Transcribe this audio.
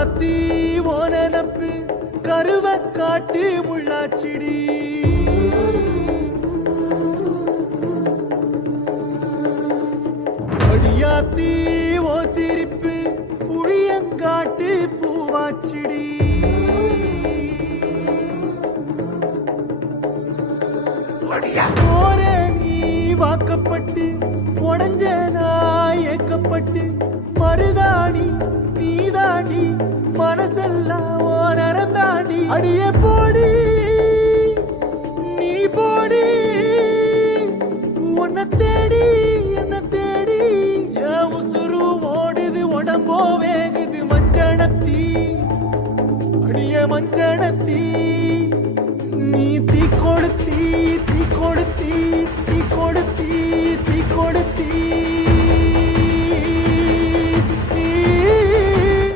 ராசாத்தி ஓன நப்பு கருவ காட்டு முள்ளாச்சிடி அடியாத்தி ஓ சிரிப்பு புளியங்காட்டு பூவாச்சிடி போற நீ வாக்கப்பட்டு உடஞ்ச நாய் ஏக்கப்பட்டு மருதாணி நீதாண்டி மனசெல்லாம் ஓரம் தாண்டி அடிய போடி நீ போடி உன்னை தேடி என்ன தேடி என் உசுரு ஓடுது உடம்போ வேகுது மஞ்சனத்தி அடிய மஞ்சனத்தி